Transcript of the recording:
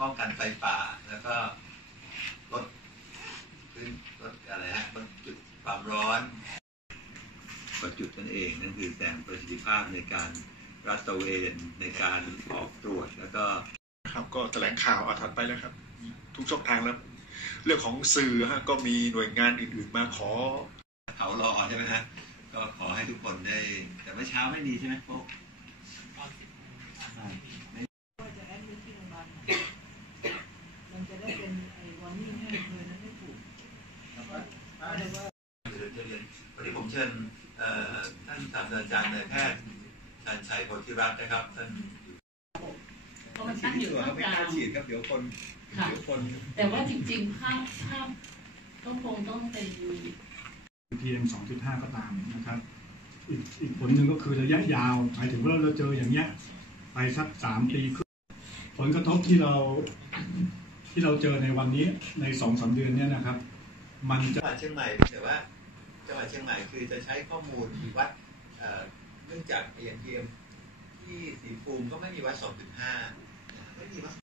ป้องกันไฟป่า แล้วก็ลดพื้นลดอะไรฮะลดจุดความร้อนกว่าจุดนั่นเองนั่นคือแสดงประสิทธิภาพในการรัดตระเวนในการออกตรวจแล้วก็ครับก็แถลงข่าวอาถัดไปแล้วครับ ทุกช่องทางแล้ว เรื่องของสื่อฮะก็มีหน่วยงานอื่นๆมาขอเผารอใช่ไหมฮะก็ขอให้ทุกคนได้ แต่เมื่อเช้าไม่มีใช่ไหมโป๊ะ ว่าจะแอดมิทที่โรงพยาบาลน่ะมันจะได้เป็นไอ้วันนี้ให้เธอนั้นไม่ถูกว่าอะไร ว่าเดี๋ยวจะเรียนวันนี้ผมเชิญเอ่อท่านศาสตราจารย์นายแพทย์ชันชัยโพธิรัตน์นะครับท่านเพราะมันตั้งอยู่ข้างกลางครับเดี๋ยวคนค่ะเดี๋ยวคน แต่ว่าจริงๆภาพภาพก็คงต้องเป็น PM 2.5 ก็ตามนะครับอีกอีกผลหนึ่งก็คือระยะยาวหมายถึงว่าเราเจออย่างเงี้ยไปสักสามปีครึ่งผลกระทบที่เราที่เราเจอในวันนี้ในสองสามเดือนเนี้ยนะครับ มันจังหวัดเชียงใหม่แต่ว่าจังหวัดเชียงใหม่คือจะใช้ข้อมูลวัดเนื่องจากอย่าง PM ที่สีภูมิก็ไม่มีวัด2.5ไม่มีวัด